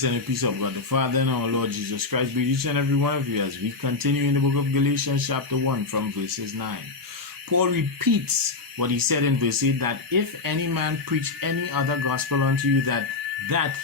Grace and the peace of God the Father and our Lord Jesus Christ be with each and every one of you as we continue in the book of Galatians chapter 1 from verses 9. Paul repeats what he said in verse 8, that if any man preach any other gospel unto you that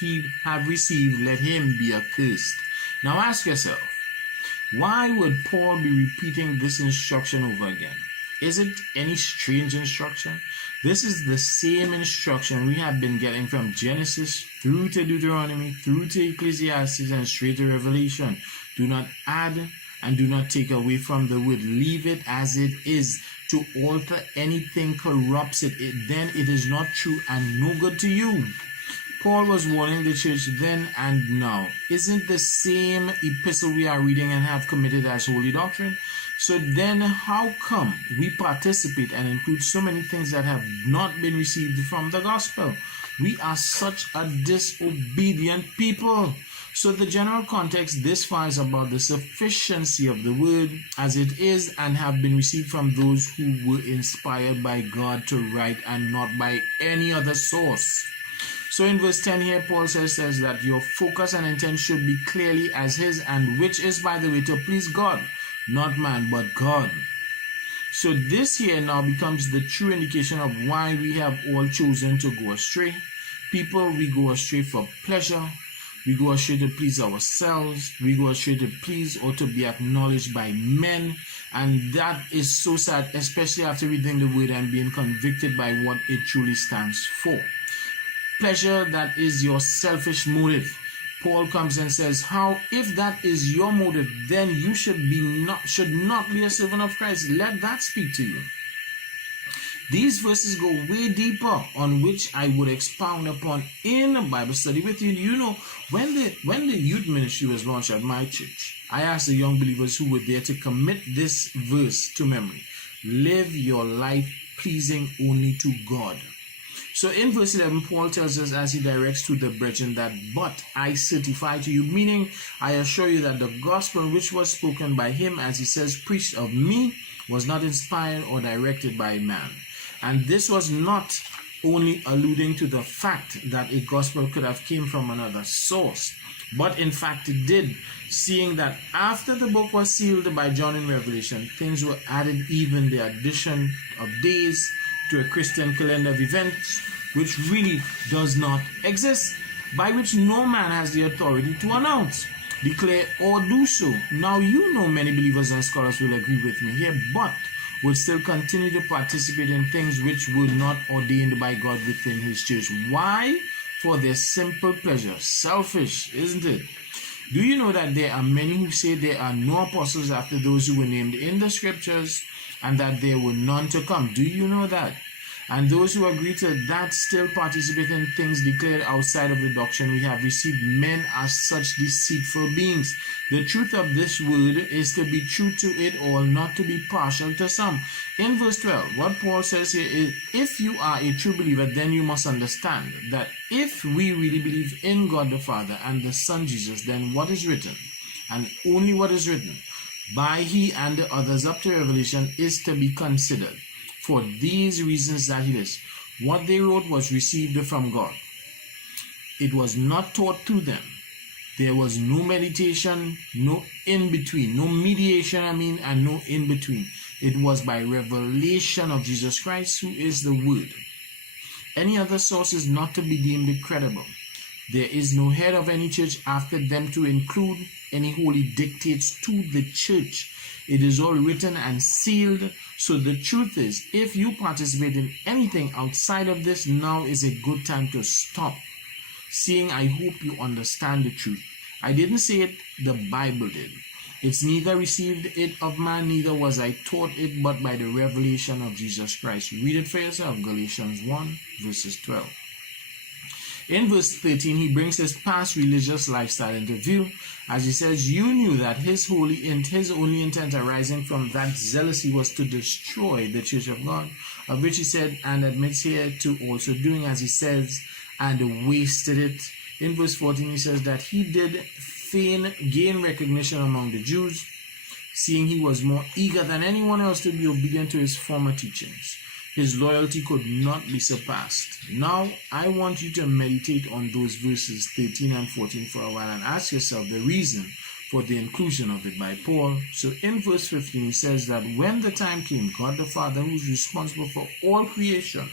he have received, let him be accursed. Now ask yourself, why would Paul be repeating this instruction over again? Is it any strange instruction? This is the same instruction we have been getting from Genesis through to Deuteronomy, through to Ecclesiastes, and straight to Revelation. Do not add and do not take away from the word. Leave it as it is. To alter anything corrupts it. Then it is not true and no good to you. Paul was warning the church then and now. Isn't the same epistle we are reading and have committed as holy doctrine? So then how come we participate and include so many things that have not been received from the gospel? We are such a disobedient people. So the general context this far is about the sufficiency of the word as it is and have been received from those who were inspired by God to write and not by any other source. So in verse 10 here, Paul says that your focus and intent should be clearly as his, and which is, by the way, to please God, not man, but God. So this here now becomes the true indication of why we have all chosen to go astray. People, we go astray for pleasure. We go astray to please ourselves. We go astray to please or to be acknowledged by men. And that is so sad, especially after reading the word and being convicted by what it truly stands for. Pleasure, that is your selfish motive. Paul comes and says, how, if that is your motive, then you should not be a servant of Christ. Let that speak to you. These verses go way deeper, on which I would expound upon in a Bible study with you. You know, when the youth ministry was launched at my church, I asked the young believers who were there to commit this verse to memory. Live your life pleasing only to God. So in verse 11, Paul tells us as he directs to the brethren that, but I certify to you, meaning I assure you that the gospel which was spoken by him, as he says, preached of me, was not inspired or directed by man. And this was not only alluding to the fact that a gospel could have came from another source, but in fact it did, seeing that after the book was sealed by John in Revelation, things were added, even the addition of days to a Christian calendar of events which really does not exist, by which no man has the authority to announce, declare, or do so. Now you know many believers and scholars will agree with me here, but will still continue to participate in things which were not ordained by God within his church. Why? For their simple pleasure. Selfish, isn't it? Do you know that there are many who say there are no apostles after those who were named in the scriptures, and that there were none to come? Do you know that? And those who agree to that still participate in things declared outside of the doctrine we have received. Men are such deceitful beings. The truth of this word is to be true to it all, not to be partial to some. In verse 12, what Paul says here is, if you are a true believer, then you must understand that if we really believe in God the Father and the Son Jesus, then what is written, and only what is written, by he and the others up to Revelation, is to be considered. For these reasons that it is, what they wrote was received from God. It was not taught to them. There was no meditation, no in-between, no mediation, and no in-between. It was by revelation of Jesus Christ, who is the Word. Any other source is not to be deemed credible. There is no head of any church after them to include any holy dictates to the church. It is all written and sealed. So the truth is, if you participate in anything outside of this, now is a good time to stop. Seeing I hope you understand the truth. I didn't say it, the Bible did. It's neither received it of man, neither was I taught it, but by the revelation of Jesus Christ. Read it for yourself, Galatians 1 verses 12. In verse 13, he brings his past religious lifestyle into view, as he says, you knew that his only intent arising from that zealousy was to destroy the church of God, of which he said, and admits here to also doing, as he says, and wasted it. In verse 14, he says that he did fain gain recognition among the Jews, seeing he was more eager than anyone else to be obedient to his former teachings. His loyalty could not be surpassed. Now, I want you to meditate on those verses 13 and 14 for a while and ask yourself the reason for the inclusion of it by Paul. So in verse 15, he says that when the time came, God the Father, who is responsible for all creation,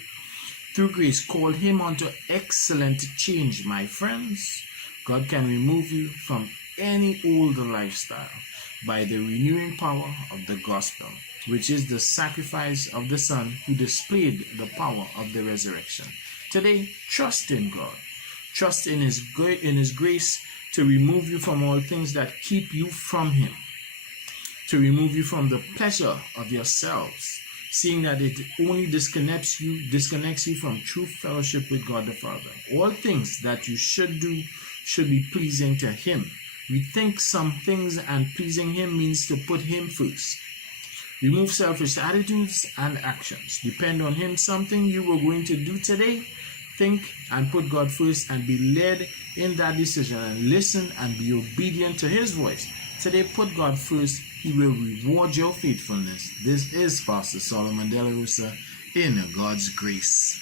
through grace called him unto excellent change. My friends, God can remove you from any older lifestyle by the renewing power of the gospel, which is the sacrifice of the Son who displayed the power of the resurrection. Today, trust in God. Trust in His grace to remove you from all things that keep you from Him, to remove you from the pleasure of yourselves, seeing that it only disconnects you from true fellowship with God the Father. All things that you should do should be pleasing to Him. We think some things, and pleasing Him means to put Him first. Remove selfish attitudes and actions. Depend on Him. Something you were going to do today, think and put God first and be led in that decision, and listen and be obedient to His voice. Today, put God first. He will reward your faithfulness. This is Pastor Solomon De La Rosa in God's grace.